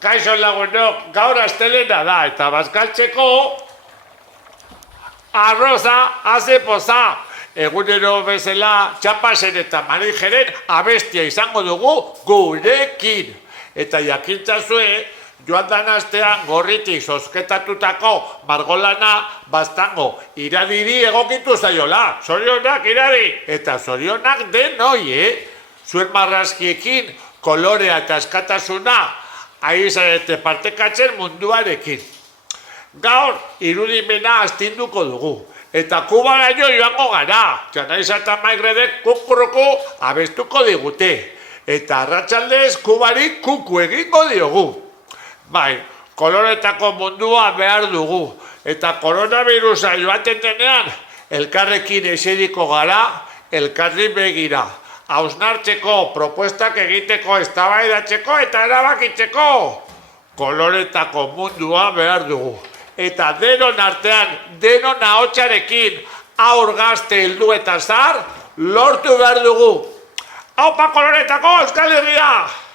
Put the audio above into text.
Kaixo lagunok, gaur astelena da, eta bazkaltzeko arroza, haze poza. Egunero bezala, Txapasen eta Marijeren abestia izango dugu gurekin. Eta jakintzazue, joan dan astean gorritik zozketatutako margolana baztango iradiri egokitu zaiola. Zorionak iradi, eta zorionak denoi, Zuen marrazkiekin kolorea eta askatasuna ari zarete partekatzen munduarekin. Gaur irudimena astinduko dugu. Eta Kubara joango gara. Txanaiza eta Maigredek kukuruku abestuko digute. Eta arratsaldez Kubari kuku egingo diogu. Bai, koloretako mundua behar dugu. Eta koronavirusa joaten denean, elkarrekin eseriko gara, elkarri begira. Hausnartzeko, propuestak egiteko, eztabaidatzeko eta erabakitzeko. Koloretako mundua behar dugu. Eta denon artean, denon ahotsarekin, haur gazte heldu eta zar, lortu behar dugu. Aupa koloretako Euskal Herria!